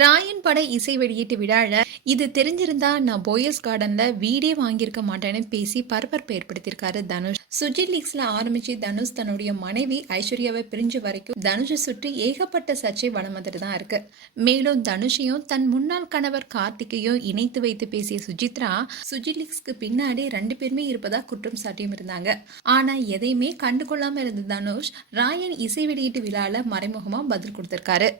ராயன் பட இசை வெளியீட்டு விழால இது தெரிஞ்சிருந்தா நான் போயஸ் கார்டன்ல வீடே வாங்கியிருக்க மாட்டேன்னு பேசி பரபரப்பு ஏற்படுத்தியிருக்காரு தனுஷ். சுஜி லீக்ஸ்ல ஆரம்பிச்சு தனுஷ் தன்னுடைய மனைவி ஐஸ்வர்யாவை பிரிஞ்சு வரைக்கும் தனுஷை சுற்றி ஏகப்பட்ட சர்ச்சை வளம் வந்துட்டு தான் இருக்கு. மேலும் தனுஷையும் தன் முன்னாள் கணவர் கார்த்திகையும் இணைத்து வைத்து பேசிய சுஜித்ரா சுஜி லீக்ஸ்க்கு பின்னாடி ரெண்டு பேருமே இருப்பதா குற்றம் சாட்டியும் இருந்தாங்க. ஆனா எதையுமே கண்டுகொள்ளாம இருந்த தனுஷ் ராயன் இசை வெளியீட்டு விழால மறைமுகமா பதில் கொடுத்திருக்காரு.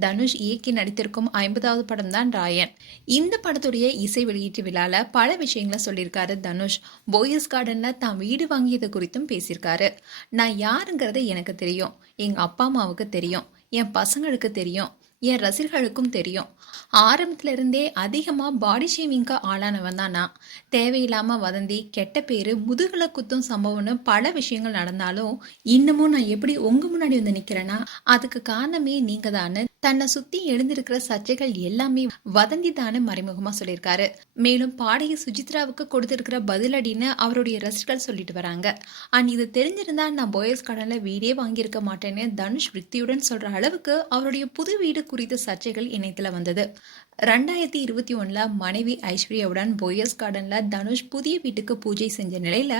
தனுஷ் இயக்கி நடித்திருக்கும் ஐம்பதாவது படம் தான் ராயன். இந்த படத்துடைய இசை வெளியீட்டு விழால பல விஷயங்களை சொல்லியிருக்காரு தனுஷ். போயஸ் கார்டன்ல தான் வீடு வாங்கியது குறித்தும் பேசியிருக்காரு. நான் யாருங்கிறது எனக்கு தெரியும். எங்க அப்பா அம்மாவுக்கு தெரியும். என் பசங்களுக்கு தெரியும். என் ரசிகர்களுக்கும் தெரியும். ஆரம்பத்துல இருந்தே அதிகமா பாடி ஷேமிங்க்கு ஆளானவன் தான் நான். தேவையில்லாம வதந்தி கெட்ட பேரு முதுகுல குத்தும் சம்பவம்னு பல விஷயங்கள் நடந்தாலும் இன்னமும் நான் எப்படி உங்க முன்னாடி வந்து நிக்கிறேன்னா அதுக்கு காரணமே நீங்க தானே தன்னை சுத்தி எழுந்திருக்கிற சர்ச்சைகள் எல்லாமே வதந்தி தானே மறைமுகமா சொல்லியிருக்காரு. மேலும் பாடகி சுஜித்ராவுக்கு கொடுத்திருக்கிற பதிலடின்னு அவருடைய ரசிகர்கள் சொல்லிட்டு வராங்க. அண்ட் இது தெரிஞ்சிருந்தா நான் போயஸ் கடன்ல வீடே வாங்கியிருக்க மாட்டேன்னு தனுஷ் விருத்தியுடன் சொல்ற அளவுக்கு அவருடைய புது வீடு குறித்த சர்ச்சைகள் இணையத்துல வந்தது. ரெண்டாயிரத்தி இருபத்தி ஒன்றில் மனைவி ஐஸ்வர்யாவுடன் போயஸ் கார்டனில் தனுஷ் புதிய வீட்டுக்கு பூஜை செஞ்ச நிலையில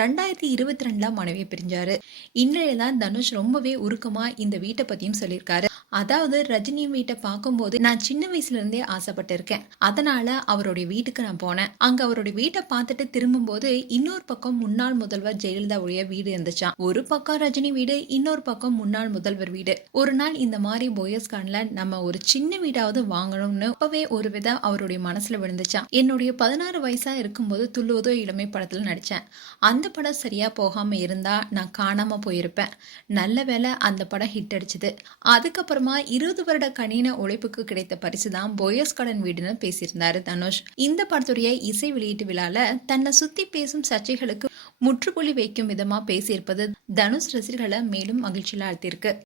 ரெண்டாயிரத்தி இருபத்தி ரெண்டில் மனைவியை பிரிஞ்சாரு. இந்நிலையில் தான் தனுஷ் ரொம்பவே உருக்கமாக இந்த வீட்டை பற்றியும் சொல்லியிருக்காரு. அதாவது ரஜினி வீட்டை பார்க்கும்போது நான் சின்ன வயசுல இருந்தே ஆசைப்பட்டிருக்கேன். அதனால அவருடைய வீட்டுக்கு நான் போனேன். அங்க அவருடைய வீட்டை பார்த்துட்டு திரும்பும்போது இன்னொரு பக்கம் முன்னாள் முதல்வர் ஜெயலலிதாவுடைய வீடு இருந்துச்சான் ஒரு பக்கம் ரஜினி வீடு இன்னொரு பக்கம் முன்னாள் முதல்வர் வீடு. ஒரு நாள் இந்த மாதிரி போயஸ்கான்ல நம்ம ஒரு சின்ன வீடாவது வாங்கணும்னு அப்பவே ஒரு வித அவருடைய மனசுல விழுந்துச்சான் என்னுடைய பதினாறு வயசா இருக்கும்போது துள்ளுவதோ இளமை படத்துல நடிச்சேன். அந்த படம் சரியா போகாம இருந்தா நான் காணாம போயிருப்பேன். நல்ல வேளை அந்த படம் ஹிட் அடிச்சது. அதுக்கப்புறம் அதுக்கப்புறமா இருபது வருட கணின உழைப்புக்கு கிடைத்த பரிசு தான் போயஸ் கடன் வீடுன்னு பேசியிருந்தாரு தனுஷ். இந்த படத்துடைய இசை வெளியீட்டு விழால தன்னை சுத்தி பேசும் சர்ச்சைகளுக்கு முற்றுப்புள்ளி வைக்கும் விதமா பேசியிருப்பது தனுஷ் ரசிகர்களை மேலும் மகிழ்ச்சியில் ஆழ்த்தியிருக்கு.